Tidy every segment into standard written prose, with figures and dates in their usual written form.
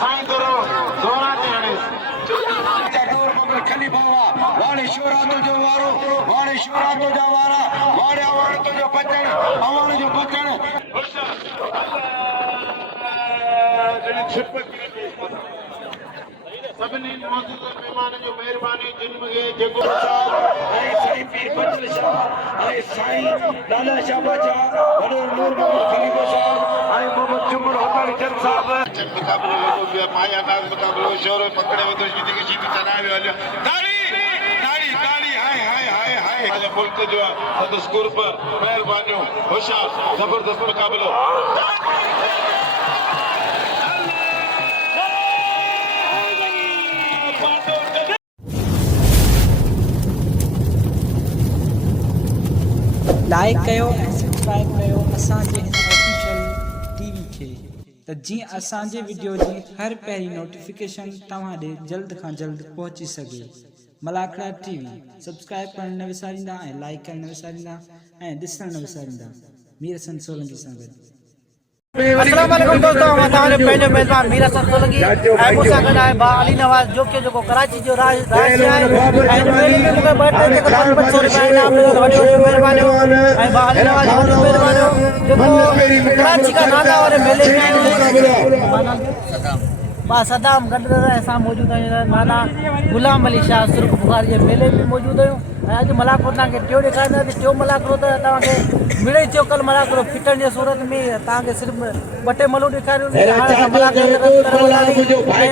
साईं करो दोरा ते हणेस चटूर मगर खलीफा वाणे शोरा तुझो वारो वाणे शोरा तुझा वारा वाणे अवाण तुझो बचण अवाण जो बचण सभिनी मौजूद मेहमान जो मेहरबानी जिन में जेको ऐं साईं पीर बचल शाह ऐं साईं लाला शाह बाचा वॾो नूर मोहम्मद खलीफा साहब ऐं मोहम्मद जुमर होटल चंद साहब मुक़ाबलो वेठो पियो माया नाज़ मुक़ाबलो शोर पकड़े वेठो जीत के शीत चढ़ाए हलियो ताड़ी ताड़ी ताड़ी हाय हाय हाय हाय अॼु मुल्क जो आहे स्कूर्प महिरबानियूं होशियार ज़बरदस्त मुक़ाबलो लाइक कयो ऐं सब्सक्राइब कयो असांजे हिन ऑफिशियल टीवी खे त जीअं असांजे वीडियो जी हर पहिरीं नोटिफिकेशन तव्हां ॾे जल्द खां जल्द पहुची सघे। मलाखड़ा टीवी सब्सक्राइब करणु न विसारींदा ऐं लाइक करणु न विसारींदा ऐं ॾिसणु न विसारींदा। मीर हसन सोलंकी सां गॾु। अस्सलाम वालेकुम दोस्तों हमारे पहले मेजबान मीर हसन सोलंकी ऐं मूंसां गॾु आहे भाउ अली नवाज़ जो कराची जो राज आहे ऐं मेले में मूंखे ॿ टे जेको 500 रुपया इनाम मिलियो त वॾी वॾी महिरबानियूं ऐं भाउ अली नवाज़ जी वॾी महिरबानियूं जेको कराची का नागा वारे मेले में बा सदाम गॾु रहे असां मौजूदु आहियूं नाना गुलाम अली शाह सुर्ख बुखार जे मेले में मौजूदु आहियूं ऐं अॼु मलाखड़ो तव्हांखे टियों ॾेखारींदासीं। टियों मलाखड़ो त तव्हांखे मिड़े चौकल मलाखड़ो फिटण जी सूरत में तव्हांखे सिर्फ़ु ॿ टे मलूं ॾेखारियूं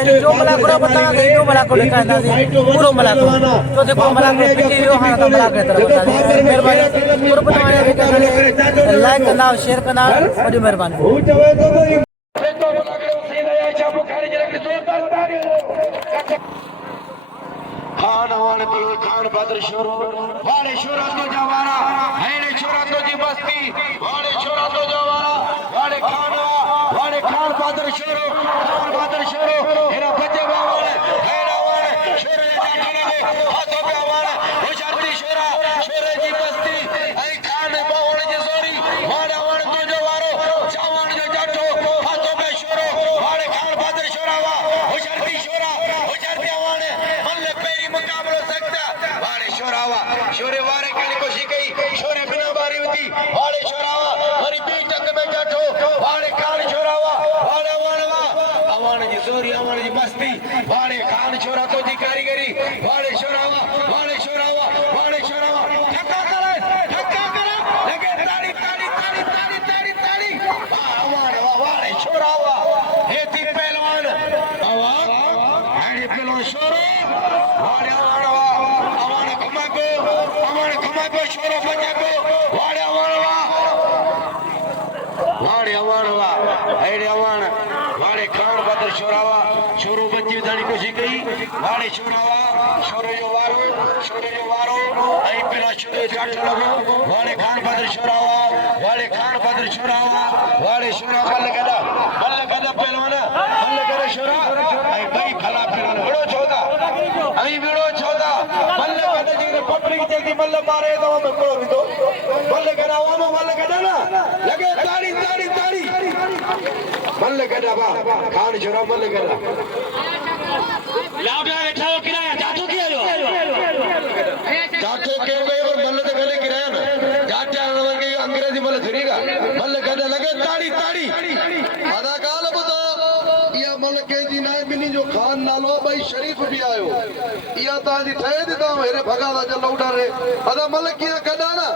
टियों मलाखड़ो तव्हांखे एॾो मलाखड़ो ॾेखारींदासीं पूरो मलाखड़ो चोथे को मलाखड़ो फिटी वियो हाणे त मलाखड़े तरफ़ महिरबानी लाइक कंदा शेयर कंदा वॾी महिरबानी। खान वाण पियो खान बदर शोरो वाणे शोरा तो जवारा हैने शोरा तो जी बस्ती वाणे शोरा तो जवारा वाणे खान बदर शोरो हेरा बच्चे वाणे हैरा वाणे शोरे जाटने के हाथों पे वाणे होशारती शोरे जी बस्ती ऐ खान बावण जी सोरी वाणे तो जवारो चावण जो जाटो हाथों पे शोरो वाणे खान बदर शोरा वा होशारती वाणे मल्ले पेरी मुकाबलो सकता वाणे शोरावा शोरे वारे कली कोशिश कई शोरे बिना बारी होती वाणे शोरावा हरी बी टक में जाठो वाणे खान शोरावा वाणे वाणवा अवाण जी सोरी अवाण जी मस्ती वाणे खान शोरा तो जी कारीगरी वाणे शोरावा ठक्का करे लगे ताड़ी अवाणवा वाणे शोरावा हेती पहलवान अवा हाड़ी पहलवान शोरो वाणे अवाण खमाको शोरो पंजाबो वाणे अवाणवा हेड़े अवाण वाणे खान बदर शोरावा शोरो बच्ची दानी कोशिश कई वाणे शोरावा शोरे जो वारो ऐं पिला शोरे जाट लगो वाणे खान बदर शोरावा वाणे शोरा बल्ले गदा पहलवान बल्ले करे शोरा ऐं भाई भला पहलवान बड़ो चौदा ऐं बिड़ो चौदा बल्ले गदा जी पब्लिक जल्दी बल्ले मारे तो मैं कोड़ो विदो बल्ले गदा वामा बल्ले गदा ना लगे ताड़ी बल्ले गदा बा खान शोरा बल्ले गदा लाउडा बैठा हो किराया जातो की आयो जातो के गए और बल्ले तो गले किराया ना जाते आने के अंग्रेजी बल्ले थरीगा बल्ले गदा लगे ताड़ी आधा काल बुदा या मलके जी ना बिनी जो खान नालो भाई शरीफ भी आयो या ताजी ठहे दिता मेरे भगा दा चल उठा रे आधा मलकी गदा ना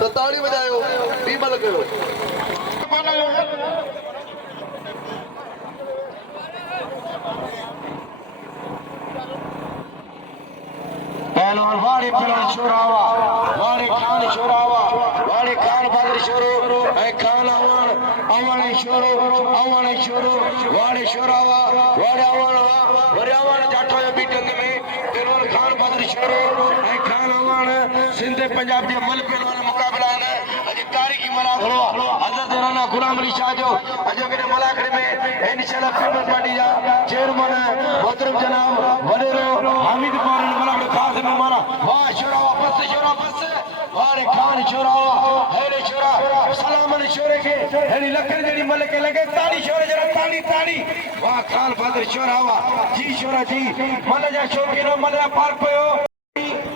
तो ताड़ी बजायो बी मलके पहलवान वाणे पहलवान शोरावा वाणे खान बदर शोरो ऐ खान अवाण शोरो वाणे शोरावा वाणे अवाण जाठो जो बीटंग में पहलवान खान बदर शोरो ऐ खान अवाण सिंध पंजाब जे मल पहलवान मुकाबला ने अज तारीखी मलाखड़ो हज़रत राणा गुलाम अली शाह जो अज के मलाखड़े में इंशाल्लाह पीपल पार्टी जा चेयरमैन मोहतरम जनाब वडेरो हामिद पारन मलाखड़े खास मेहमान वाह शोरावा बस वाणे खान शोरावा हैरे शोरा सलाम वाले शोरे के हेड़ी लखन जेडी मल के लगे ताड़ी शोरे जरा ताड़ी ताड़ी वाह खान बहादुर शोरा हुआ जी शोरा जी मल जा शौकीनो मल पार पयो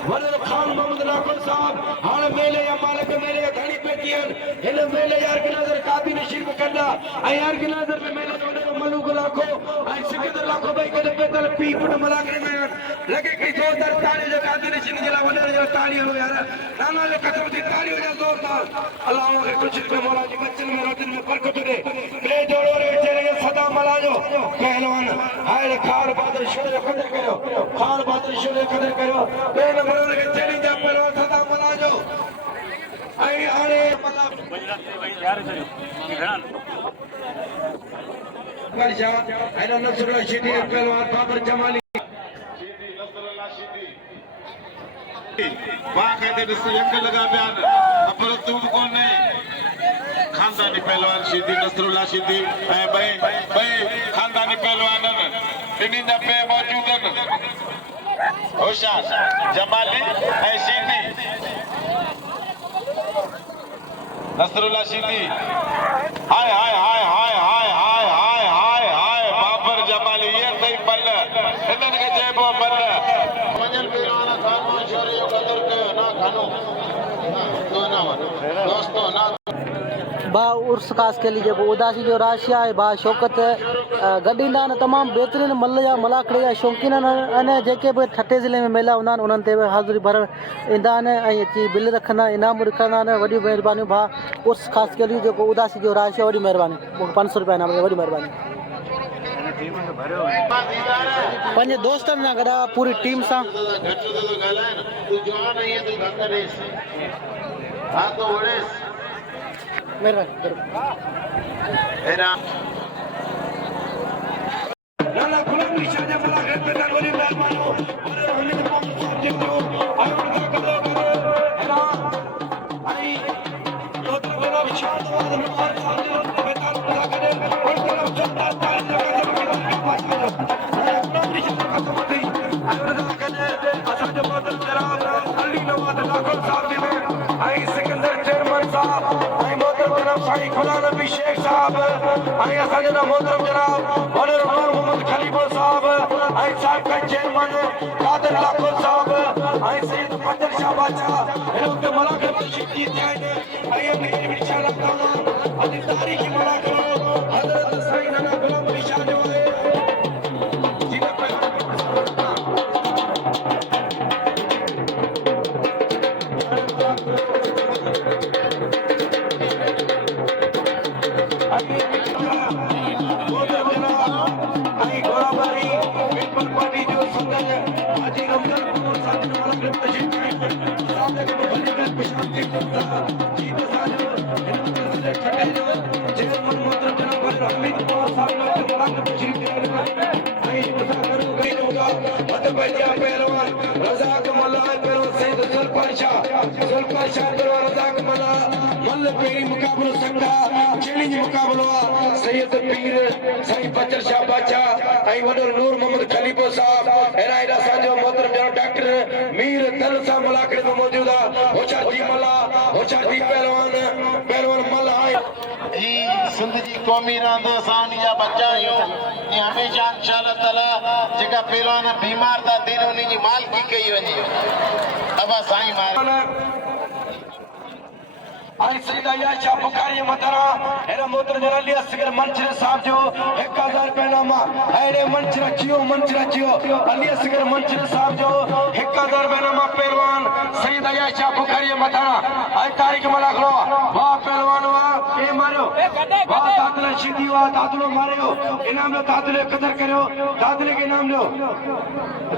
वरद खान मोहम्मद नाकुल साहब हाल मेले या मालिक मेले धनी पेटियन हिन मेले यार के नजर काबी नशीब करना आई यार के नजर में मेले दोने मलू को लाखो आई सिकंदर लाखो भाई के पेतल पी फुट मलाकरे में लगे कि जोरदार ताली जो काबी नशीब जला वने जो ताली हो यार नाना जो कसम दी ताली हो जा जोरदार अल्लाह के कुछ में मौला जी बच्चन में रतन में बरकत दे प्ले जोड़ो रे चले सदा मला जो पहलवान हाय खान बहादुर शोरे कदर करो खान बहादुर शोरे कदर करो बेन मरोड़ के चली जा पहलवान सदा मला जो आई आने मला वर्षा आई नसरुल्लाह शिदी पहलवान बाबर जमाली बाकायदे यंग लगा बयान अपर तुम कौन नहीं खानदानी पहलवान शिदी नसरुल्लाह शिदी भाई खानदानी पहलवान टिनी पे मौजूद होशार जमाली है शिदी नसरुल्लाह शिदी हाय हाय हाय हाय हाय हाय हाय हाय हाय बाबर जमाली ये सही बल इन्हनि के चइबो बल वजन पहलवान खान शोरे जो कदर कयो ना खानो तो ना दोस्तों ना बा उर्स खास के लिए जेको उदासी जो राशिया है बा शौकत गॾींदा आहिनि तमामु बहितरीनु मल जा मलाखड़े जा शौक़ीन आहिनि अने जेके बि ठटे ज़िले में मेला हूंदा आहिनि उन्हनि ते बि हाज़िरी भरण ईंदा आहिनि ऐं अची बिल रखंदा इनाम रखंदा आहिनि वॾियूं महिरबानियूं भाउ उर्स ख़ासि के लिए जेको उदासी जो राशिया वॾी महिरबानी 500 रुपया इनाम वॾी महिरबानी पंहिंजे दोस्तनि सां गॾु पूरी टीम सां नाना गुलाम निशा जब मला घर पे वाली मेहमानों और हमने तो सब जो आयोजन करो ना आई तो बड़ा विशाल वाला में और जो बेताल लगा करे और तरफ जनता ताल लगा गुलाम निशा का तो गई आयोजन करे असर जो बदल जनाब अली नवाज नाकुल साहब ने आई सिकंदर चेयरमैन साहब आई मोहतरम जनाब साईं खुदा नबी शेख साहब आई असर जनाब मोहतरम जनाब और मोहम्मद खलीफा साहब आई साहब का चेयरमैन कादर लाखों साहब आई सैयद फजल शाह बादशाह इन्होंने मलाकर तशरीफ दी है आई अपने इंशाअल्लाह ताला अपनी तारीखी मलाकर हजरत साईं नाना गुलाम निशा जो है मुकाबलो संघा चैलेंज मुकाबलो सैयद पीर साईं बचर शाह बादशाह आई वडो नूर मोहम्मद खलीफो साहब एरा एरा साजो मोहतरम जनाब डॉक्टर मीर दल साहब मुलाकात में मौजूद है होचा जी मला होचा जी पहलवान मला ही सिंध जी कौमी रांद असां जा बच्चा आहियूं ये हमेशा इंशाअल्लाह ताला जेका पहलवान बीमार था दिन उन्हीं जी मालकी कई वञे अब साईं मार आई सईदा याशा बुखारी मदरा एरा मोहतरम जनाब अली असगर मंचर साहब जो 1000 रुपया नामा एरे मंचर चियो अली असगर मंचर साहब जो 1000 रुपया नामा पहलवान सईदा याशा बुखारी मदरा आई तारीख मला खलो वाह पहलवान वाह ए मारियो वाह दादला शिदी वाह दादलो मारियो इनाम लो दादले कदर करो दादले के नाम लो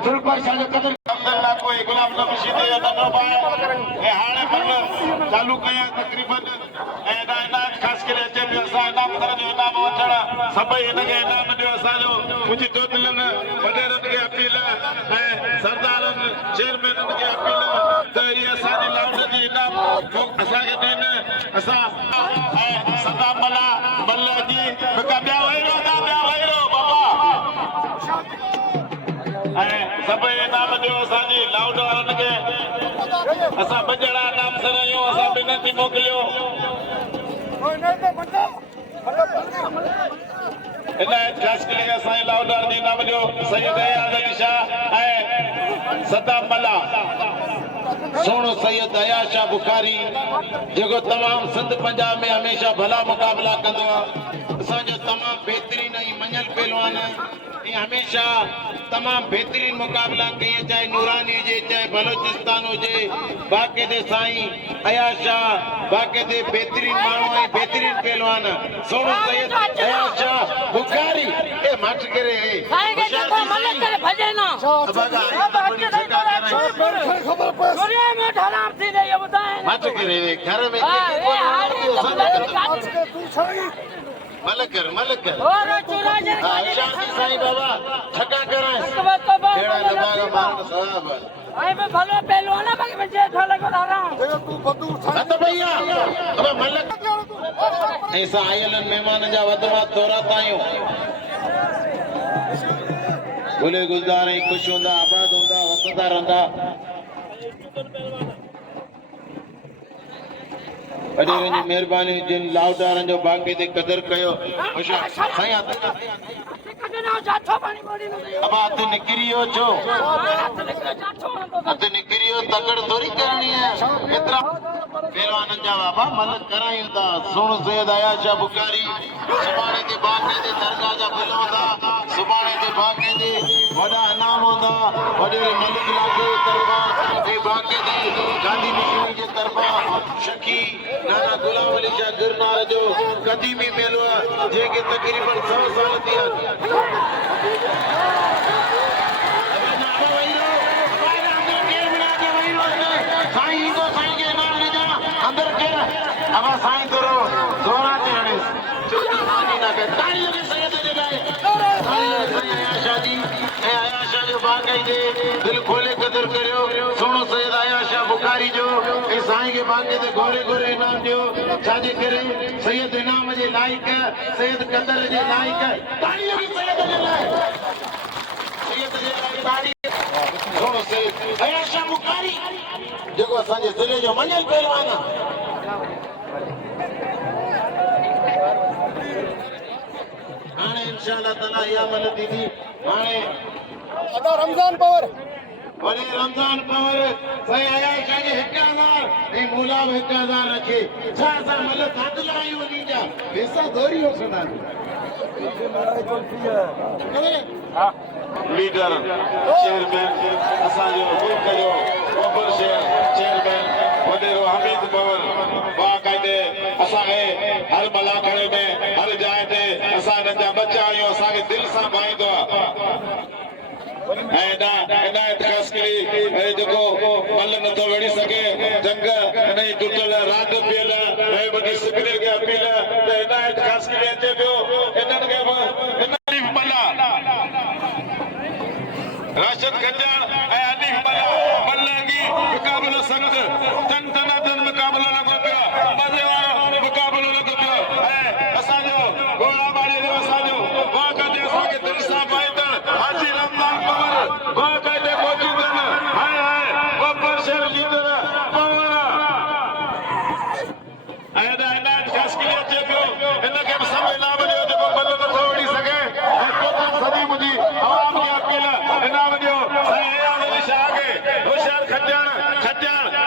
दुलपर शाह जो कदर अल्लाह कोई गुलाम नबी शिदी अदा पाए ए हाणे पर चालू कया तकरीबन इनाम खास करे अचे पियो असां इनाम तरह जो इनाम वठणा सभई हिनखे इनाम ॾियो असांजो मुंहिंजी दोस्तनि वॾेरनि खे अपील ऐं सरदारनि चेयरमैननि खे अपील त इहे असांजी लाउंड जी इनाम असांखे ॾियनि असां ऐं सदा मला मल जी ॿिया वहिरो बाबा ऐं सभई इनाम ॾियो असांजी लाउंड वारनि खे असां बजड़ा नाम सर आहियूं असां विनती मोकिलियो इनायत ख़ासि करे साईं लाउदार जे नाम जो सैयद अयाज़ अली शाह ऐं सद्दाम मल्ला सोनो सैयद अयाज़ शाह बुखारी जेको तमामु सिंध पंजाब में हमेशा भला मुक़ाबला कंदो आहे असांजो तमामु बहितरीन ऐं मञल पहलवान ऐं हमेशा तमामु बहितरीन मुक़ाबला कई चाहे नूरानी हुजे चाहे बलोचिस्तान हुजे बाक़ाइदे साईं अयाज़ शाह बाक़ाइदे बहितरीन माण्हू ऐं बहितरीन पहलवान सोनो सैयद अयाज़ शाह बुखारी ए मट करे मत करे घर में मलक कर शांति साईं बाबा ठका कराए केड़ा दिमाग मारन सवाब भलो पहलवान बाकी मैं जे थोड़ा को रहा हूं तो भैया अब मलक ऐसा आयलन मेहमान जा वदवा तोरा तायो बोले गुलजार ऐं खुश हुंदा आबाद हुंदा वसंदा रहंदा अडेरनि जी महिरबानी जिन लाउदारनि जो बाक़ाइदे क़दर कयो साईं अब हथ निकिरियो छो हथ निकिरियो तकड़ थोरी करणी है एतिरा पहलवाननि जा बाबा मलक करायूं था सोनो सैयद अयाज़ शाह बुखारी सुभाणे ते बाक़ाइदे दरगाह जा गुल हूंदा सुभाणे ते बाक़ाइदे वॾा इनाम हूंदा वॾेरे मलिक इलाइक़े जे तरफ़ां ऐं बाक़ाइदे गांधी मिशनरी जे तरफ़ां शकी नाना गुलाम अली शाह गिरनार जो क़दीमी मेलो आहे जंहिंखे तक़रीबन 100 साल थी अंदर के अब साईं तोरो जोरा ते हणे मानी ना के ताली लगे सैयद जे लाए ताली लगे साईं अयाज़ शाह जी ऐं अयाज़ शाह जो बाक़ाइदे दिल खोले क़दर करियो सोनो सैयद अयाज़ शाह बुखारी जो ऐं साईं के बाक़ाइदे गोरे गोरे इनाम ॾियो छाजे करे सैयद इनाम जे लाइक सैयद क़दर जे लाइक ताली लगे सैयद जे लाए सैयद जे लाए ताली सोनो सैयद अयाज़ शाह बुखारी जेको असांजे ज़िले जो मञल पहलवान हाणे इंशाअल्लाह ताला इहा मन थींदी हाणे रमजान पवर वरी रमजान पवर साईं अयाज़ शाह जे 1000 ऐं मोला 1000 रखे छा असां मतिलबु हथ लड़ायूं वञी जा पैसा दौरी वठंदा लीडर चेयरमैन असांजो मुल्क जो ओभर शहर चेयरमैन वॾेरो हमीद पवर बाक़ाइदे असांखे हर मलाखड़े में हर जाइ ते असां हिननि जा बचा आहियूं असांखे दिलि सां भाईंदो आहे इनायत ख़ासि करे जेको मल नथो विड़ी सघे जंग हिन जी टुटल राति पियल ऐं वॾी सिगरेट खे अपील त इनायत ख़ासि करे अचे पियो इन्हनि खे बि राशिद गंजान ऐं हनीफ मल्लागी मुक़ाबिलो सख़्त तन तनातन मुक़ाबिलो लॻो पियो मज़े वारो मुक़ाबिलो लॻो पियो ऐं असांजो घोड़ा बाड़े जो असांजो बाक़ाइदे असांखे दिलि सां भाईंदड़ हाजी रमज़ान पवर बाक़ाइदे मौजूद आहिनि हाय हाय ओभर शहर लीडर पवर ऐं इनायत ख़ासि करे अचे पियो हिनखे बि सभु इनाम ॾियो जेको बल नथो विड़ी सघे ऐं कोशिशि सॼी मुंहिंजी आवाम खे अपील इनाम ॾियो साईं अयाज़ अली शाह खे होशियार खटियाण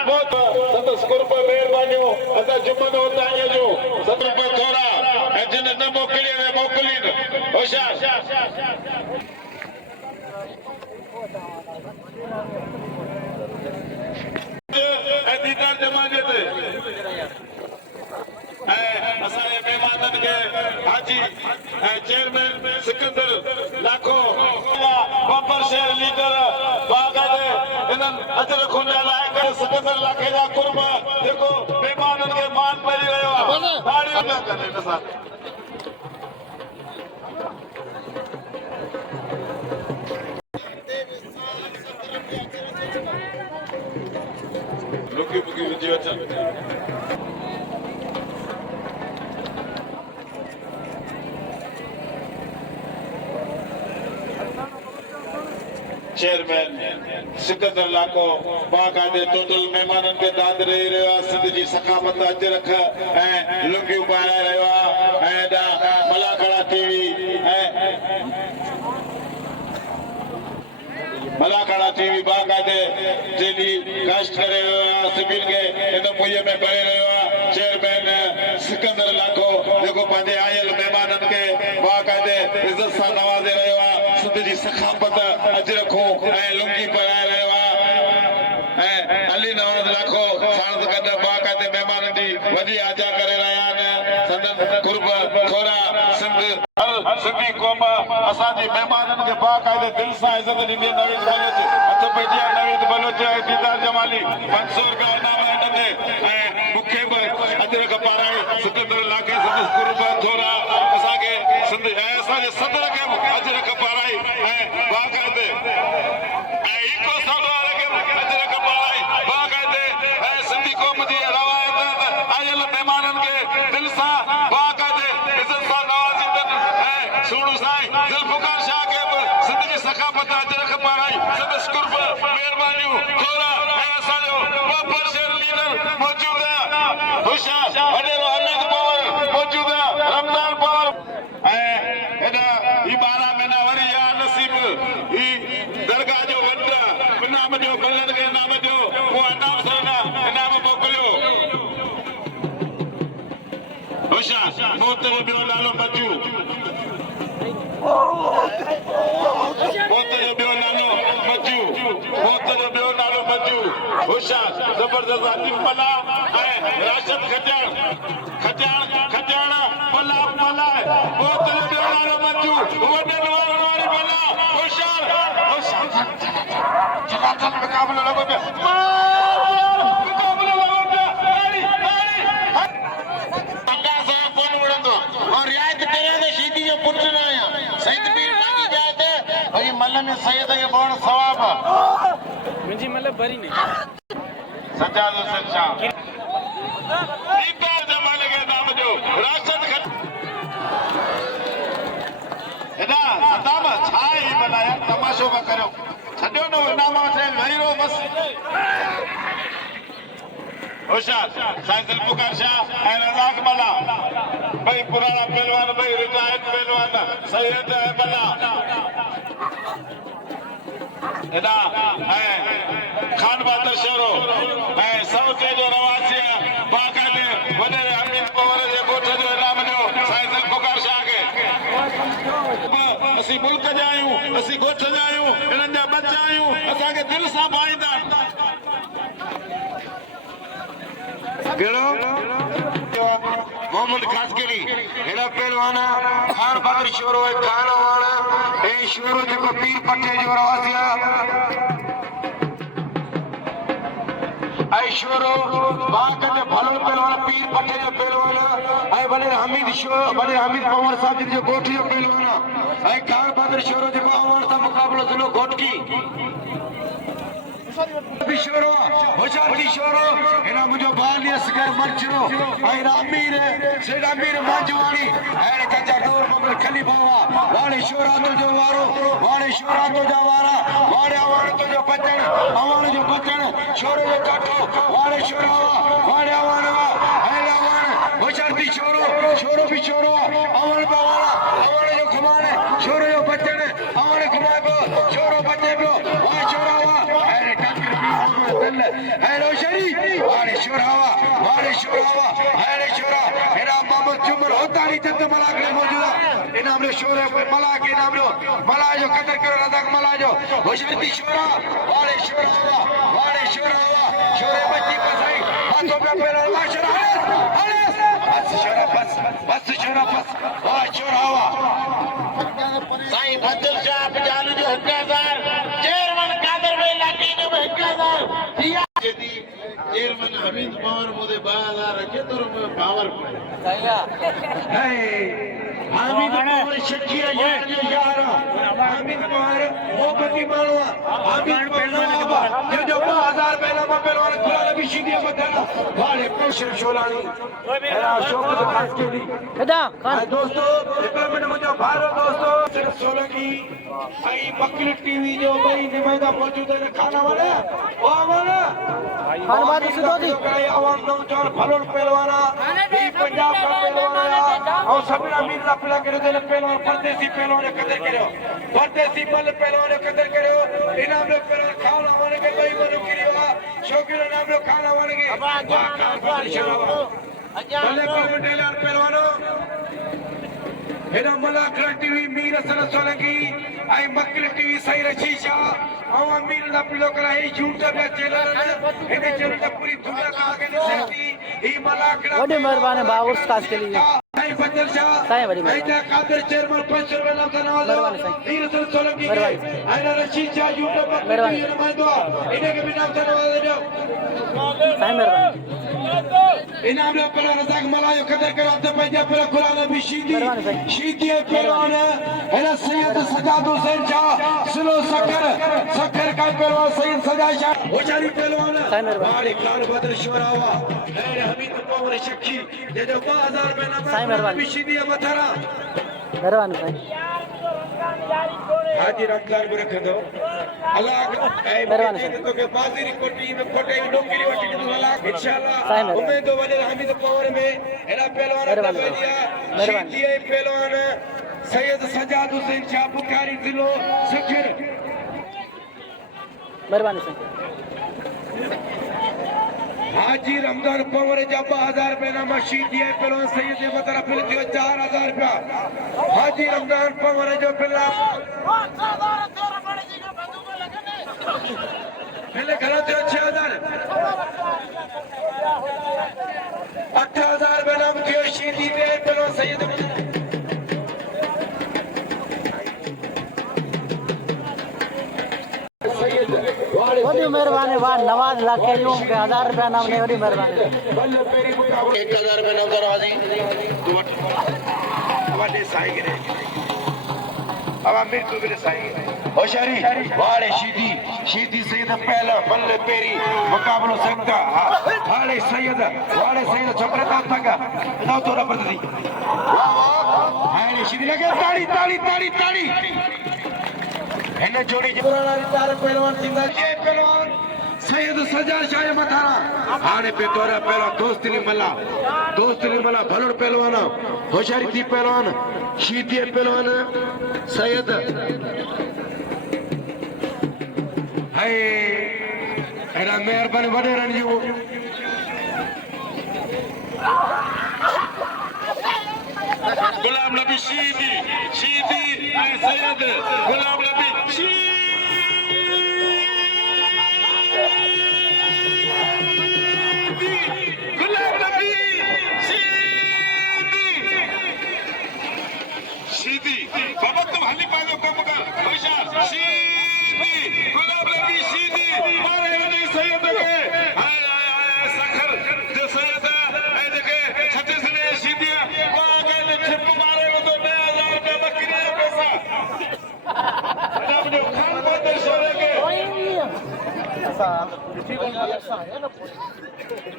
बहुत संदसि कुर्ब महिरबानियूं असां जुमन उताईअ जो संदर्भ थोरा ऐं जिन न मोकिली वे मोकिलीन होशियार ऐं दीदार जमाने ते ऐं असांजे महिमाननि खे हाजी ऐं चेयरमैन सिकंदर लाखो बम्पर शहर लीडर बाक़ाइदे इन्हनि अजर खुंजा लाइ करे सिकंदर लाखे जा कुर्ब जेको महिमाननि खे मान पई रहियो आहे ताड़ियूं पिया कनि हिन सां लुकी बुकी विझी अचनि चेयरमैन सिकंदर लाको बाकायदे टोटल मेहमानन के दाद रही रहियो आहे सिंध जी सकामत अच रख ऐं लुंगियूं पाराए रहियो आहे ऐं एॾा Malakhra TV Malakhra TV बाकायदे JD cast करे रहियो आहे सभिनि खे इन मुहिम में भरे रहियो आहे चेयरमैन सिकंदर लाको जेको पंहिंजे आयल मेहमानन खे बाकायदे इज़त सां नवाज़े रहियो आहे सिंध जी सखापत अच रखूं ऐं लुंगी पाराए रहियो आहे ऐं अली नवाज़ लाखो साण गॾु बाकायदे मेहमाननि जी वॾी आजा करे रहिया आहिनि संदन कुर्ब थोरा सिंध हर सिंधी क़ौम असांजे मेहमाननि खे बाकायदे दिलि सां इज़त ॾींदी नवीद बलोच हथ पेटिया नवीद बलोच दीदार जमाली 500 रुपया इनाम ॾींदे ऐं मूंखे बि अजरक पाराए सिकंदर लाखे संदसि कुर्ब थोरा असांखे सिंध ऐं असांजे सदर खे बि अजरक पाराई ऐं बाकायदे ऐं इको सौदो वारे खे बि अजरक पाराई बाकायदे ऐं सिंधी क़ौम जी रवायत आयल महिमाननि खे दिलि सां बाकायदे इज़त सां नवाज़ींदनि ऐं सुहिणो साईं ज़ुल्फ़िकार शाह खे बि सिंध जी सखापत अजरक पाराई संदसि कुर्ब महिरबानियूं थोरा ऐं असांजो बाबर शेर लीडर मौजूद आहे होशियार वॾेरो हमीद पवर मौजूद आहे रमज़ान पवर ऐं एॾा ही 12 महीना वरी या नसीब ही दरगाह जो वंड इनाम जो गलनि खे इनाम ॾियो उहो अनाम सां इनाम मोकिलियो होशियार मौत जो ॿियो नालो मजू मौत जो ॿियो नालो मजू मौत जो ॿियो नालो मजू होशियार ज़बरदस्त आतिफ मला ऐं राशिद खटियाण मला मला मौत जो ॿियो नालो मजू वॾनि वारी मला होशियार जगातन मुक़ाबलो लॻो पियो मुक़ाबलो लॻो पियो अंगा सां कोन वणंदो और रियायत करे त शीदी जो पुट न आहियां सईद पीर लागी जाए ते भई मल में सैयद खे बोण सवाब मुंहिंजी मतलब भरी नहीं सजाद हुसैन शाह दीदार जमाले के नाम जो राशिद एॾा सदाम छा ई बनाया तमाशो न करियो छॾियो न इनाम वठे वेही रहो बस होशियार साईं ज़ुल्फ़िकार शाह ऐं रज़ाक मला भई पुराना पहलवान भई रिटायर्ड पहलवान सैयद मला एॾा ऐं खान बहादुर शहरो ऐं सौचे जो रवासी बाकायदे वॾे हमीद पवर जे ॻोठ जो इनाम ॾियो साईं ज़ुल्फ़िकार शाह खे असीं मुल्क जा आहियूं असीं ॻोठ जा आहियूं इन्हनि जा बच्चा आहियूं असांखे दिलि सां भाईंदा मोहम्मद खासगिरी हेड़ा पहलवान खान बहादुर शोरो खान वाला ए शोरो जेको पीर पट्टे जो रवासी ऐं शोरो बाकायदे भलो पहलवान पीर पट्टे जो पहलवान ऐं वॾे हमीद पवार साहब जो ॻोठ जो पहलवान ऐं खान बहादुर शोरो जेको अवान सां मुक़ाबलो थींदो घोटकी शोरो होशियार की शोरो एना मुझो बाली असगर मंचरो ऐं अमीर सेठ अमीर मांजवानी ऐं चाचा नूर मोहम्मद खलीफा वाले शोरा तो जो वारो वाले शोरा तो जा वारा वाले अवान तो जो बचन अवान जो बचन शोरो जो काटो वाले शोरा वाले अवान ऐं अवान होशियार की शोरो भी शोरो अवान पे वाला अवान जो घुमाने शोरो जो बचन अवान घुमाए पियो शोरो बचे पियो वाह शोरा हैलो शरी वाले शोरावा हैले शोरा मेरा मोहम्मद जुमर होतानी चंद मला के मौजूदा इनाम रे शोरे मला के इनाम रो मला जो कदर करो रज़ाक मला जो होशरती शोरा वाले शोरावा शोरे बच्ची पसाई हाथों पे पेरा माशरा बस शोरा बस शोरा बस वाह शोरावा साईं फजल शाह बजालू जो 1000 चेयरमैन कादर भाई लाठी जो 1000 दिया जेदी चेयरमैन हमीद पवार मुझे 2000 रखे तो पावर सही है हामिद पवार शक्की यार जो यार हामिद पवार मोहब्बती मानवा हामिद पवार जो 2000 पहला पहलवान खुला नबी शीदी बताना वाले प्रेशर शोलानी मेरा शौकत खास के लिए दोस्तों डिपार्टमेंट मुझे भारत दोस्तों सिर्फ सोलंकी आई बकरी टीवी जो भाई निमाइंदा मौजूद है खाना वाला वो वाला खान बात सिद्धोदी आवाम नौजवान फलोर पहलवाना ये पंजाब का पहलवाना और सभी अमीर ला पिला के देने पहलवान परदेसी पहलवान कदर करो परदेसी बल पहलवान कदर करो इनाम लो पहलवान खाना वाले के भाई बनो करियो शौकीन नाम लो खाना वाले के भले पहलवानों हेरा मलाकरा टीवी मीर सन सोलंकी आई मक्कल टीवी सही रशीशा और अमीर ला पिलो करा ही झूठा पे चैनल इने चैनल पूरी दुनिया का आगे नहीं सकती ई मलाकरा बड़ी मेहरबानी बाउर्स खास के लिए आई बच्चन शाह साईं बड़ी मेहरबानी आई कादर चेयरमैन पंचर में नाम मेहरबानी था साईं मीर सन सोलंकी मेहरबानी आई रशीशा झूठा पे मेहरबानी नुमाइंदो इने के भी नाम धन्यवाद दो साईं मेहरबानी इनाम लो पर रजाक मलायो कदर करो तो पंजा पर कुरान भी शीदी मेहरबानी साईं शीदी पहलवान है सैयद सजाद हुसैन शाह सुनो सकर का पहलवान सैयद सजाद शाह होशारी पहलवान साईं मेहरबानी बाड़ी खान बदर शोरावा है हमीद पवार शक्की ये जो 2000 में ना साईं मेहरबानी भी शीदी मथरा मेहरबानी साईं हाजी रमजान को रख दो अल्लाह मेहरबानी साईं तो के बाजीरी कोटी में कोटे नौकरी वटी के अल्लाह इंशाल्लाह साईं मेहरबानी उम्मीद वने हमीद पवार में एरा पहलवान मेहरबानी मेहरबानी शीदी पहलवान सैयद सजाद हुसैन शाह बुखारी जिलो सखर मेहरबानी साईं हाजी रमजान पवार जा 2000 रुपए ना मशीद दिए पहलवान सैयद मदरा फिर दियो 4000 रुपया हाजी रमजान पवार जो पिला पहले घरा दियो 6000 8000 रुपए नाम दियो शीदी दे पहलवान सैयद बड़ी मेहरबानी वाह नवाज लाखे यूं के 1000 रुपया नाम ने बड़ी मेहरबानी 1000 रुपए नाम करो हाजी वाले साई गिरे अब अमीर को भी साई होशियारी वाले शीदी सैयद पहला बल्ले पेरी मुकाबलो सकता वाले सैयद छपरा तक दाव तो रबर दी वाले शीदी लगे ताड़ी इन्हें जोड़ी पुराना चार पहलवान जिंदा ये पहलवान सैयद सजा शाह मथारा हाने पे तोरा पहला दोस्ती मल्ला भलोड़ पहलवान होशियारी थी पहलवान शीदी पहलवान सैयद है एरा मेहरबानी वडे रणजू गुलाम नबी शीदी सैयद गुलाम नबी शीदी बाबा तुम हली पालो कम का होशियार शीदी गुलाम नबी शीदी मारे ने सैयद के हाय सखर जो सैयद है देखे छत्तीस ने शीदी वो आगे ने छिप मारे वो तो 2000 रुपए बकरी पैसा जब जो खान बदर शोरे के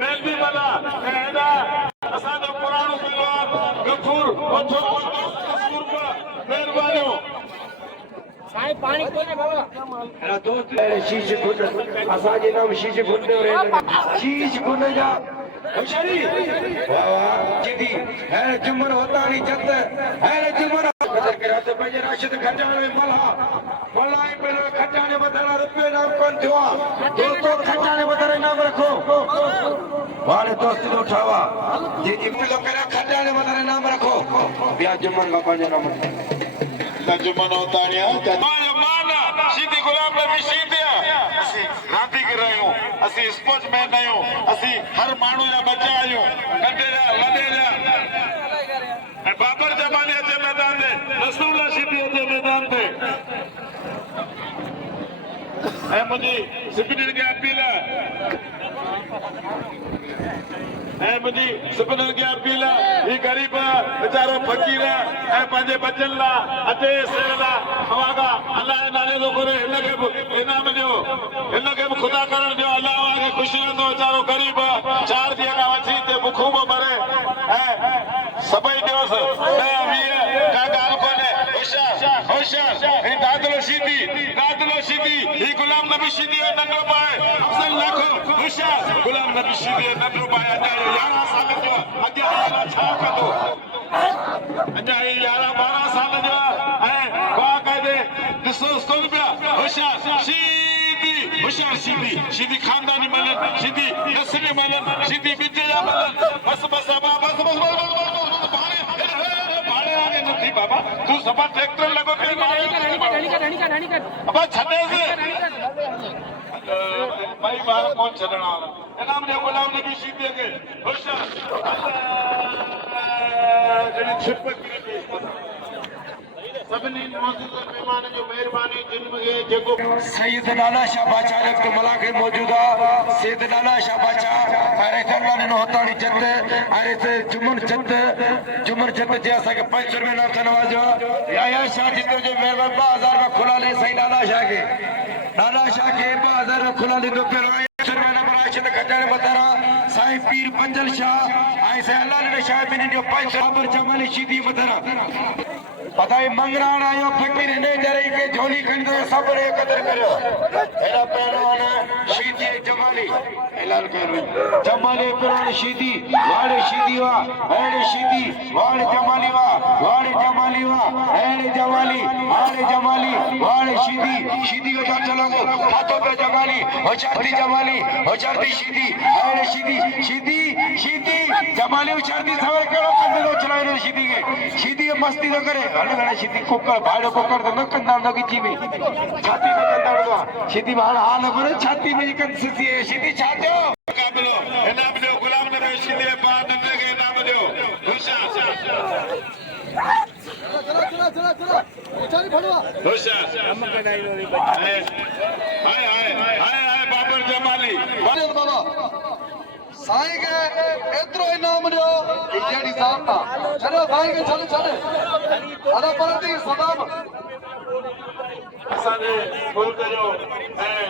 मैं भी वाला कहना असा तो कुरान पहलवान गफूर ओछो मेहरबानी साईं पानी कोने बाबा मेरा दोस्त शीश गुन असाजे नाम शीश गुन शीश गुन जा होशियारी वाह वाह जीदी है जुमन होता नहीं जत है जुमन कदर कराते पंजे राशिद खजाने मल्हा पहले खजाने बदला रुपये नाम कौन थवा दोस्तों खजाने बदला नाम रखो वाले दोस्त ने उठावा जीदी पहले करा खजाने बदला नाम रखो बिया जुमन का पंजे नाम जुमन होता नहीं शीदी गुलाम नबी शीदी असी रांदी कर रहे हो असी स्पोर्ट्समैन नहीं हो असी हर मानू जा बच्चा आयो कटे जा वडे जा बाबर जमाने जे मैदान में रसूलुल्लाह शीदी जे मैदान पे मुझे सिपिन के अपील ऐं मुंहिंजी सभिनीनि खे अपील आहे ही ग़रीब वीचारो फ़क़ीर ऐं पंहिंजे बचनि लाइ अचे सेल लाइ अवागा अलाह जे नाले जो करे हिनखे बि इनाम ॾियो हिनखे बि ख़ुदा करण ॾियो अलाह खे ख़ुशि रहंदो वीचारो ग़रीब 4 ॾींहं खां वठी हिते बुखूं बि मरे ऐं सभई ॾियोसि 10-20 का ॻाल्हि कोन्हे होशियार होशियार ही दादलो शीदी ही गुलाम नबी शीदी जो नंढो भाउ अफ़ज़ल लाखो होशियार गुलाम नबी शीदी जो नंढो भाउ अञा 11 साल जो अॻियां अलाह छा कंदो अञा 11-12 साल जो ऐं बाक़ाइदे ॾिसो सुन पिया होशियार शीदी खानदानी मलन शीदी नस्ली मलन शीदी बिज जा मलन बस बाबा बस भाड़े आगे नहीं बाबा तू सभा ट्रैक्टर लगो अब छड़े से भाई बार कौन छड़ना वाला इनाम ने गुलाम नबी शीदी के होशियार जड़ी छिप सभिनी मौजूद मेहमान जो मेहरबानी जिनके जेको सैयद नाना शाह बादशाह के मलाके मौजूद है सैयद नाना शाह बादशाह अरे दरबार ने होतानी जत अरे से जुमन जत जे असा के 500 रुपए नाम नवाजो या शाह जी जो मेहमान 2000 में खुला ले सही नाना शाह के 2000 में खुला ले दो पे 100 रुपए नंबर आशे तो खजाने बतारा साईं पीर पंजल शाह आई से अल्लाह ने शाह बिन जो 500 खबर जमाने शीदी बतारा पता है मंगरान आयो फकीर ने जरे के झोली खंडो सब रे कदर करो एरा पहलवान शीदी जमाली ऐलान करो जमाली पहलवान शीदी वाड़े शीदी वा ऐड़े शीदी वाड़े जमाली वा वाड़े जमाली वा ऐड़े जमाली वाड़े जमाली वाड़े शीदी को चलो हाथों पे जमाली होचारती शीदी ऐड़े शीदी जमाली होचारती सवाल करो कंधे को चलाए शीदी के मस्ती तो करे शीदी कुकर भाड़ो कुकर तो न कंदा न की में छाती में कंदा होगा शीदी में हाल न करे छाती में कन शीदी है शीदी छातो काबिलो इनाम दो गुलाम नबी शीदी बाद न के इनाम दो होशियार चला होशियार हाय बाबर जमाली बाबा साईं के एतरो इनाम दियो जेडी साहब था चलो साईं के चले अदा परती सदाम असाने मुल्क जो ऐं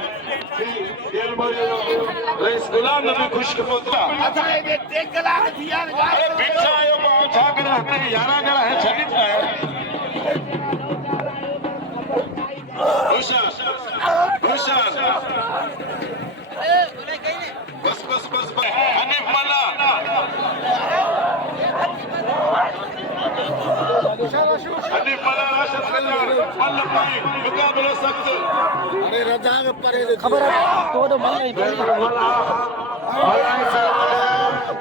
जेल मरियो रईस गुलाम नबी खुशकिस्मत असां जे 1 कलाक थिया अरे बिछा आयो मां छा करे हते 11 जणा है छडी आयो होशियार बस हनीफ मल्ला राशिद कल्याण मल्ल भाई मुकाबला सख्त अरे रजा के परे खबर है तो मन नहीं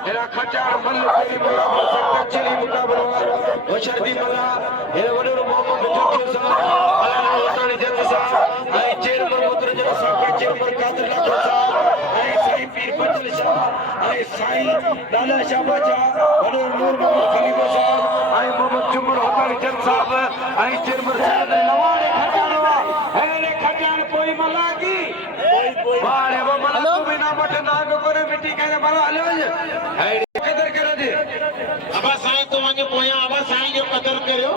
मेरा खचार मल्ल कोई मुकाबला सकता चली मुकाबला होशरदी मल्ला हे वडो मोहम्मद जोके साहब अल्लाह होतानी जत साहब आई चेयरमैन मुद्र जन साहब चेयरमैन कादर लाखो साहब आई साईं पीर पंजल शाह आई साईं नाना शाह बादशाह वडो नूर मोहम्मद खलीफा साहब आई मोहम्मद जुमर होतानी जत साहब आई चेयरमैन साहब नवाने खजानवा हेले खजान कोई मलागी वारे वो मला बिना मट नाग करे मिट्टी के बड़ा हलो है कदर कर दे अब साईं तो वने पोया अब साईं जो कदर करियो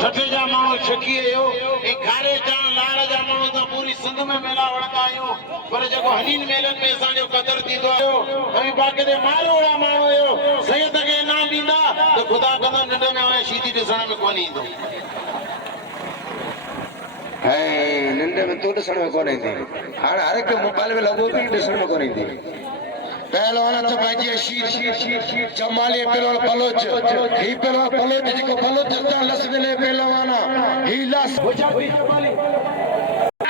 छठे जा माण्हू छकीए यो ए घारे जा लाड़ जा माण्हू तो पूरी सिंध में मेला वणंदा आहियो पर जेको हनीन मेलन में असां जो कदर थींदो आयो ऐं बाक़ी दे मारोड़ा माण्हू यो सैयद खे इनाम ॾींदा तो ख़ुदा कंदो निंड में आवे शीदी ॾिसण में कोन ईंदो है निंद में तो ॾिसण में कोन ईंदी हाणे हर हिकु मोबाइल में लॻो बि ॾिसण में कोन ईंदी पहलवान तो भाई शीर जमाली पहलवान बलोच ही पहलवान बलोच जेको बलोच ता लस दिले पहलवान ही लस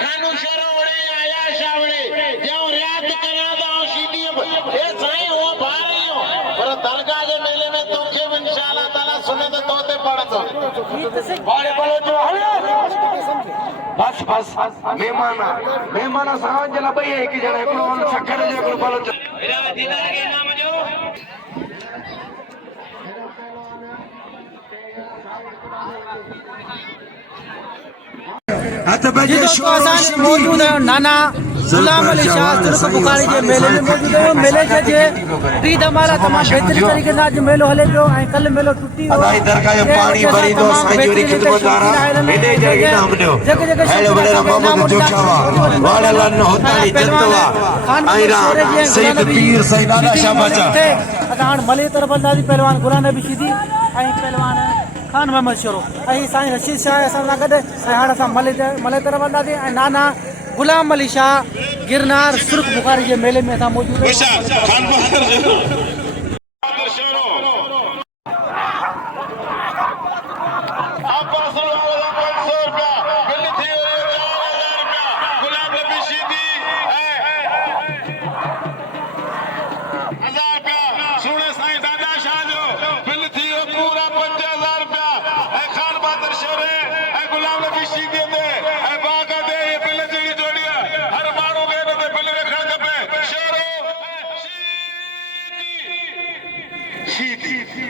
कानू शरो वड़े आया शावड़े जो रात करा दा शीदी ए साईं वो भारियो पर दरगाह जे मेले में तोखे इंशाअल्लाह ताला सुने तो तोते पड़तो बाड़े बलोच बस मेहमान साहब जला भई एक जना एकड़ो सखर जो एकड़ो बलोच मेरा दीदार के नाम जो मौजूद है नाना गुलाम अली शाह तुर्क बुखारी के मेले में मौजूद है। मेले जे ईद हमारा तमाम बेहतरीन तरीके से आज मेलो हले पियो ऐं कल मेलो टुटी अदाई दरगाह जो पानी भरी दो साजूरी खिदमतगारा इने जगह नाम दो हेलो बड़े मोहम्मद जोशावा वाला लन होताली जनतवा आइरा सैयद पीर सैयदाना शाहबाजा अदान मले तरफ अंदाजी पहलवान गुलाम नबी सीधी ऐं पहलवान खान मोहम्मद शोरो ऐं साईं रशीद शाह असां सां गॾु ऐं हाणे असां मले तरफ अंदाजी ऐं नाना गुलाम अली शाह गिरनार सुर्ख बुखारी के मेले में असां मौजूद आहियूं।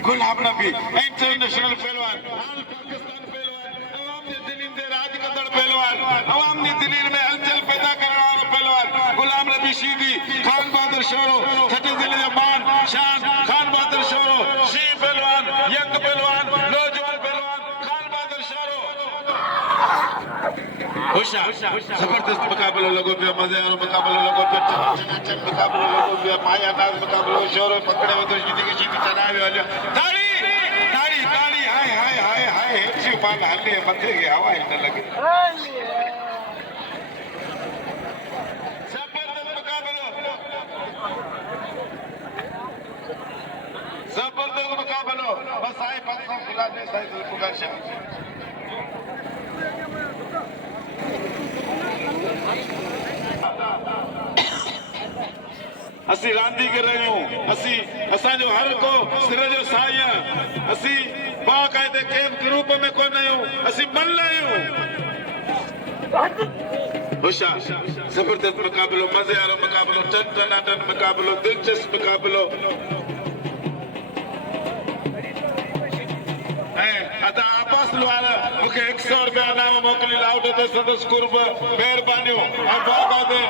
गुलाम नबी इंटरनेशनल पहलवान पाकिस्तान पहलवान अवाम ने दिल्ली में राज कदड़ पहलवान अवाम ने दिल्ली में हलचल पैदा करने वाला पहलवान गुलाम नबी सीधी खान बहादुर शोरो छठे जिले का मान शान खान बहादुर शोरो शी पहलवान यंग पहलवान नौजवान पहलवान खान बहादुर शोरो होशियार जबरदस्त मुकाबला लगो पे मजे वाला मुकाबला लगो पे चम मुकाबला लगो पे माया नाज मुकाबला शोरो पकड़े हुए तो सीधी की सीधी चढ़ावे वाले ताड़ी ताड़ी ताड़ी हाय हाय हाय हाय हेची मान हल्ले मथे के हवा ही न लगे जबरदस्त मुकाबला बस आए 500 खिला दे साईं जुल्फकार शाह असी रांदीगर आहियूं असी असांजो हर को सिर जो साईं असी बाक़ाइदे कंहिं ग्रुप में कोन आहियूं असी मन आहियूं होशियार जबरदस्त मुकाबलो मज़े वारो मुकाबलो टन टनाटन मुकाबलो दिलचस्प मुकाबलो अदा आबास वाला मूंखे 100 रुपया इनाम मोकिली लाउट ते सदस कुर्ब महिरबानियूं ऐं बाक़ाइदे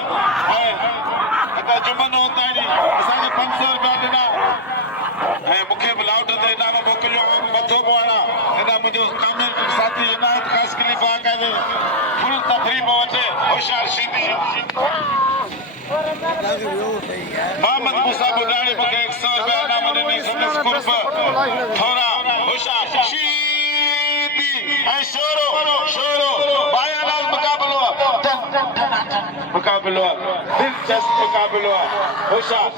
अदा जुमन होतानी असांखे 500 रुपया ॾिना ऐं मूंखे बि लाउट ते इनाम मोकिलियो मथो पवाना हेॾा मुंहिंजो कामिल साथी इनायत कासकली बाक़ाइदे फुल तफरी में वठे होशियार सीधी मोहम्मद मूसा बुढाणी मूंखे 100 रुपया इनाम ॾिनी सदस कुर्ब थोरा होशियार सीधी ऐं शोरो शोरो बायानाल मुकाबलो मुकाबलो दिलचस्प मुकाबलो होशियार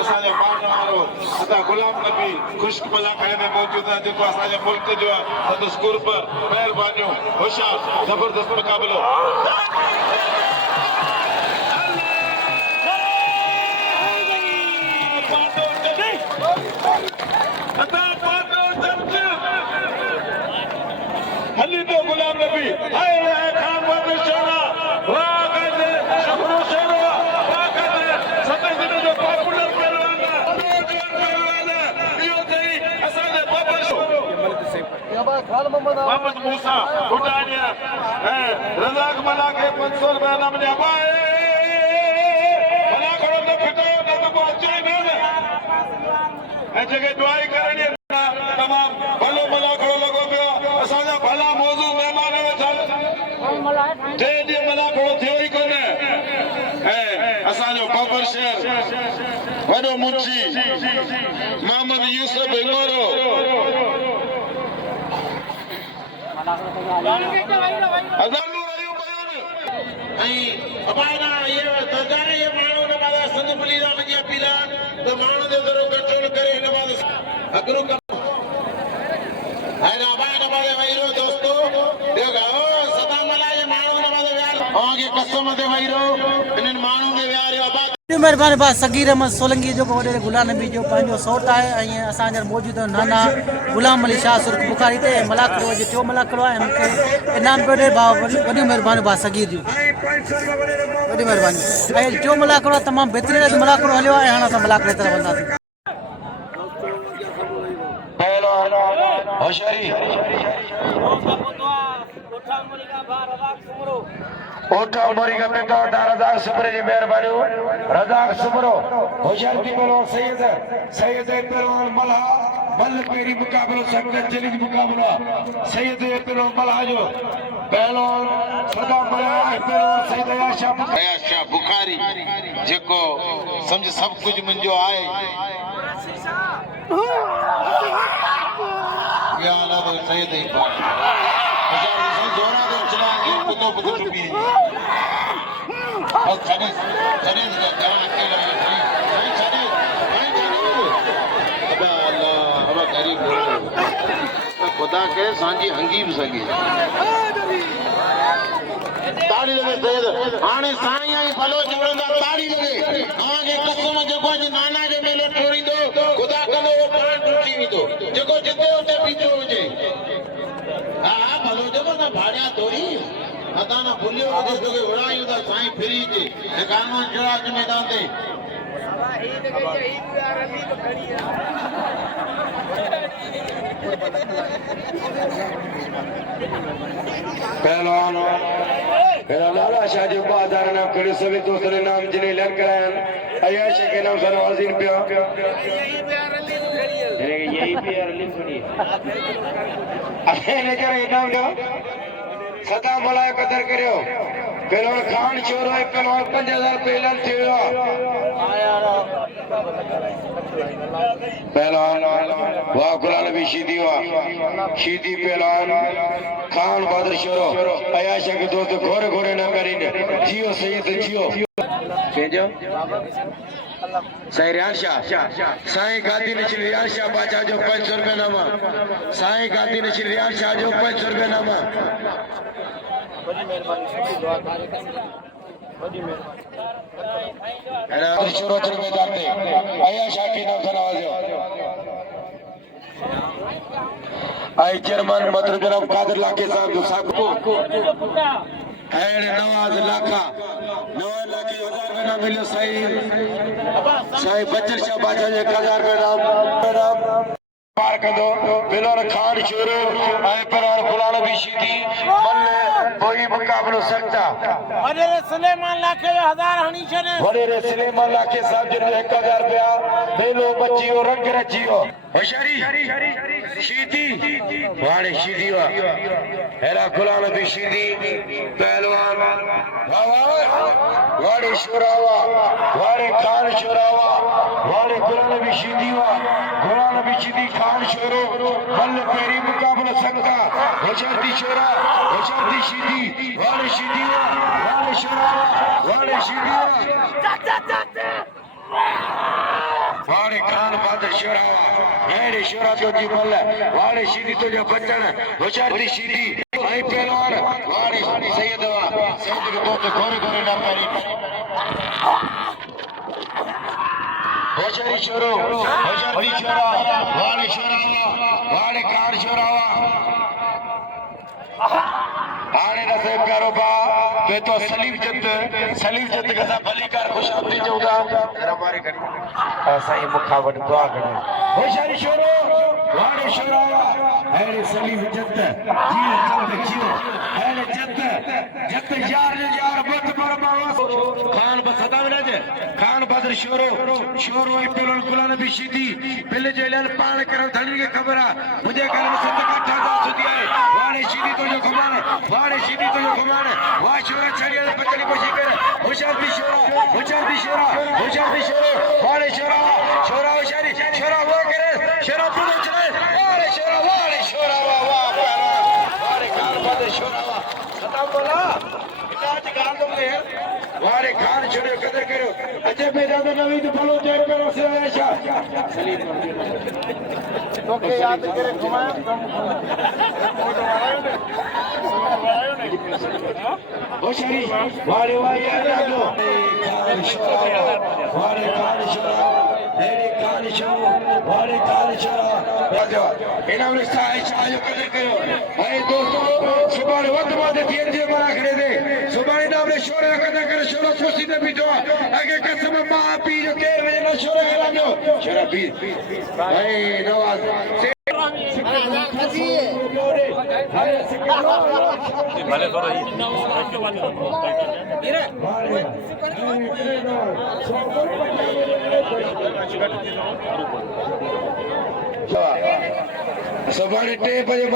असांजे मान वारो अदा गुलाम नबी खुश्क मलाखड़े में मौजूद आहे जेको असांजे मुल्क जो आहे सदस कुर्ब महिरबानियूं होशियार जबरदस्त मुकाबलो हली तो गुलाम नबी हाय हाय खान बहादुर शोरा वाह कहते शुक्र शोरा वाह कहते सते दिन जो पॉपुलर पहलवान इहो कई असांजे बाबर मोहम्मद मूसा बुढाणिया ऐं रज़ाक मला खे 500 रुपया इनाम ॾिया भला खड़ो न फिटो न त पोइ अचे न ऐं जेके दुआई करणी तमामु भलो भला खड़ो लॻो पियो असांजा भला मौजूद महिमान वेठा टे ॾींहं भला खड़ो थियो ई कोन्हे ऐं असांजो बाबर शहर वॾो मुंशी मोहम्मद यूसुफ हिंगोरो अज़ालू रहियूं पयूं ऐं अबाना इहे सरदार इहे माण्हू हिन महिल संत पुलीराम जी अपील आहे त माण्हू जो ज़रो कंट्रोल करे हिन महिल अॻिरो मेहरबानी बा सगीर अहमद सोलंकी जो वॾे गुलाम नबी जो पंहिंजो सौट आहे ऐं असांजा मौजूदु नाना गुलाम अली शाह सुर्ख बुखारी ते मलाकड़ो जे टियों मलाकड़ो आहे मूंखे इनाम पियो ॾे भाउ वॾी महिरबानी बा सगीर जूं वॾी महिरबानी ऐं टियों मलाकड़ो तमामु बहितरीनु मलाकड़ो हलियो आहे ऐं हाणे असां मलाकड़े तरफ़ वञंदासीं होशियारी ओठा मोरी का पेका रज़ाक सुमरे जी मेहरबानी रज़ाक सुमरो होशियार थी बोलो सैयद पहलवान मल्हा मल्ल पेरी मुकाबलो संगत चलीज मुकाबला सैयद पहलवान मल्हा जो पहलवान सदा मल्हा पहलवान सैयद शाह बुखारी जेको समझ सब कुछ मुंहिंजो आहे या अल्लाह तो सैयद ही जोरा दे चला तो कुछ भी और चने चने का अकेला नहीं चने अबे अल्लाह अब गरीब खुदा के सांझी हंगी भी सगी ताड़ी लगे सैयद हाणे साईं आई भलो चवंदा ताड़ी लगे हां के कसम जेको जी नाना जे मेलो टोरींदो खुदा कंदो वो पाण टूटी वेंदो जेको जिते उते बीठो हुजे हा भलो जेको ना भाड़िया तोरी अदा ना भुलियो वगे तोके उड़ाई दा साईं फिरी जे कानून जराज मैदान ते पहलवान मेरा लाला शाह जो बाजार नाम करे सभी दूसरे नाम जिन्हें लड़ करायन अयाश के नाम सरवाजीन पे यही पे अरली खड़ी अबे जरा इनाम दो सदा मलाय कदर करियो पहलवान खान छोरो है पहलवान 5000 पहलन थियो पहलवान वाह गुलाम नबी शीदी पहलवान खान बहादुर छोरो अयाशा के दोस्त घोरे घोरे न करीने जियो सैयद जियो केजो साईं रियान शाह साईं गांधी नशील रियान शाह बाचा जो 500 रुपए नामा साईं गांधी नशील रियान शाह जो 500 रुपए नामा बड़ी मेहरबानी सभी दुआ करे बड़ी मेहरबानी छोरो चल मैदान में अयाशा के नाम से नवाजो आई चेयरमैन मदर जनाब कादिर लाखे साहब जो साहब को नवाज लाखा 9 लाख 1000 में नाम मिलो साईं बच्चर शाह बाजा जे 1000 में नाम पार कंदो बिलोर खान छोरो ऐं परार गुलाम नबी शीदी मल्ले कोई मुकाबलो सकता वडे सुलेमान लाखे 1000 हणी छने वडे सुलेमान लाखे साहब जो 1000 रुपया बेलो बच्चियो रंग रचियो होशियारी शीदी वाणे शीदी वा हेरा गुलाम नबी शीदी पहलवान वाड़े शोरावा वाड़े खान शोरावा वाड़े गुलाम नबी शीदी वा गुलाम नबी शीदी खान छोरो मल्ल पेरी मुकाबला सकता होशियारी छोरा होशियारी शीदी वाड़े शीदी वा वाड़े शोरावा वाड़े शीदी वा वाड़े खान बहादुर शोरावा हेरे शोरा तो जी मल्ल वाड़े शीदी तो जो बच्चन होशियारी शीदी आई पहलवान वाड़े सैयद वा सैयद के दोस्त घोरे घोरे ना पेरी होशियारी छोरो होशियारी छोरा वाड़े शोरावा वाड़े कार शोरावा आने ना से प्यारो बा पे तो सलीम जत का सा भली कार खुश आती जोगा हमारे घड़ी ऐसा ही मुखावट दुआ करे होशियारी छोरो वाड़े शोरावा हेरे सलीम जत जियो हेरे जत यार मत मरमा खान बसदा में जे खान बहादुर छोरो पहलवान गुलाम नबी शीदी बिल जेलन पाण करन धनी के खबर मुझे कल में 7 का सुधी है वाड़े शीदी तो जो खबर वाड़े शीदी तो जो खबर वा छोरा छड़िया पतली कोशी कर होशियारी छोरा वाड़े छोरा होशियारी छोरा वो करे छोरा पूरा चले वाड़े छोरा वाह पहलवान वाड़े खान बहादुर छोरा वा सदा बोला आज गाल तुम ले वारे खान छोड़ो कदर करो अजय मैदान में नवी तो फलो जेर पे से आयशा सलीम तो के याद करे घुमाया होशियारी वारे याद लो वारे खान छोरा हेरे खान छोरा वारे खान छोरा राजा इनाम रिश्ता आयशा जो कदर करो भाई दोस्तों सुबह वक्त बाद तीन जे बना खड़े थे सुबह नाम ने शोर कदर करे शोर खुशी ने बीतो आगे कसम मां पी जो के वे ना शोर कराजो शोर पी भाई नवाज सुभाणे 3 बजे